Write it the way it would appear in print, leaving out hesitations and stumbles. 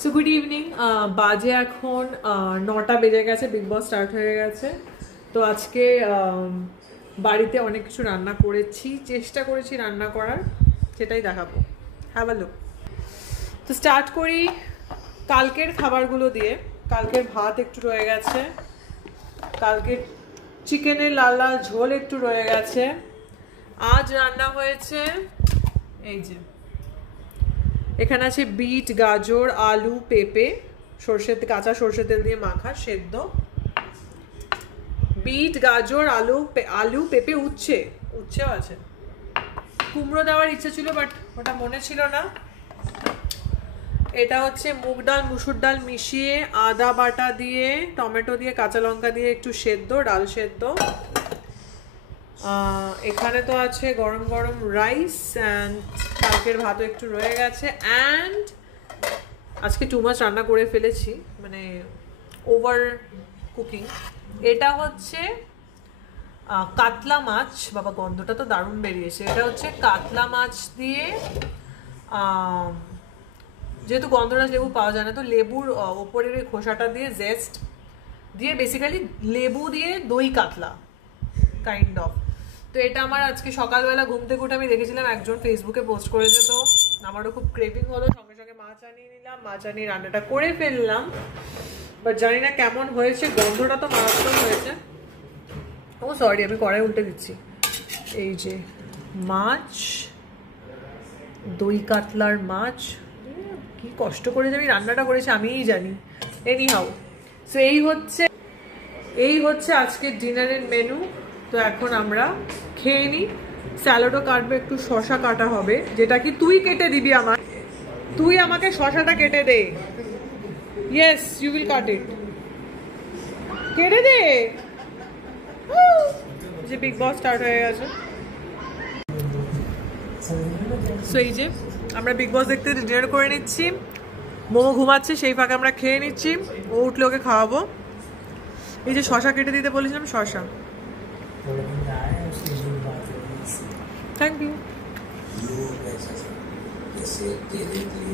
So good evening. বাজে এখন 9টা বেজে গেছে, বিগ বস স্টার্ট হয়ে গেছে। তো আজকে বাড়িতে অনেক কিছু রান্না করেছি, চেষ্টা করেছি রান্না করার, সেটাই দেখাবো। Have a look. তো স্টার্ট করি কালকের খাবারগুলো দিয়ে। কালকের ভাত একটু রয়ে গেছে, কালকের চিকেনের লাল লাল ঝোল একটু রয়ে গেছে। আজ রান্না হয়েছে এই যে, এখানে আছে বিট, গাজর, আলু, পেঁপে, কাঁচা সর্ষের তেল দিয়ে মাখা সেদ্ধ। বিট, গাজর, আলু, পেঁপে, উচ্ছেও আছে। কুমড়ো দেওয়ার ইচ্ছে ছিল, বাট ওটা মনে ছিল না। এটা হচ্ছে মুগ ডাল মুসুর ডাল মিশিয়ে আদা বাটা দিয়ে টমেটো দিয়ে কাঁচা লঙ্কা দিয়ে একটু সেদ্ধ, ডাল সেদ্ধ। এখানে তো আছে গরম গরম রাইস অ্যান্ড কালকের ভাতও একটু রয়ে গেছে। অ্যান্ড আজকে 2 মাছ রান্না করে ফেলেছি, মানে ওভার কুকিং। এটা হচ্ছে কাতলা মাছ। বাবা, গন্ধটা তো দারুণ বেরিয়েছে। এটা হচ্ছে কাতলা মাছ দিয়ে, যেহেতু গন্ধরাজ লেবু পাওয়া যায় না, তো লেবুর ওপরের ওই খোসাটা দিয়ে, জেস্ট দিয়ে, বেসিক্যালি লেবু দিয়ে দই কাতলা কাইন্ড অফ। তো এটা আমার আজকে সকালবেলা ঘুম থেকে উঠে আমি দেখেছিলাম একজন ফেসবুকে পোস্ট করেছে, তো আমারও খুব ক্রেভিং হলো, সঙ্গে সঙ্গে মাছ আনিয়ে নিলাম, মাছ আনিয়ে রান্নাটা করে ফেললাম। বাট জানি না কেমন হয়েছে, গন্ধটা তো মারাত্মক হয়েছে। ও সরি, আমি কড়াই উল্টে দিচ্ছি। এই যে মাছ, দই কাতলার মাছ, কি কষ্ট করে যে আমি রান্নাটা করেছি আমিই জানি। এনি হাউ, সো এই হচ্ছে আজকের ডিনারের মেনু। তো এখন আমরা খেয়ে নিই। স্যালাডও কাটবে, একটু শশা কাটা হবে, যেটা কি তুই কেটে দিবি তুই আমাকে শশাটা কেটে দে। ইয়েস, ইউ উইল কাট ইট, কেটে দে। যে বিগ বস স্টার্ট হয়ে গেছে। সো এই যে আমরা বিগ বস দেখতে ডিনার করে নিচ্ছি। মোমো ঘুমাচ্ছে, সেই ফাঁকে আমরা খেয়ে নিচ্ছি। ও উঠলে ওকে খাওয়াবো। এই যে শশা কেটে দিতে বলেছিলাম, শশা। Thank you.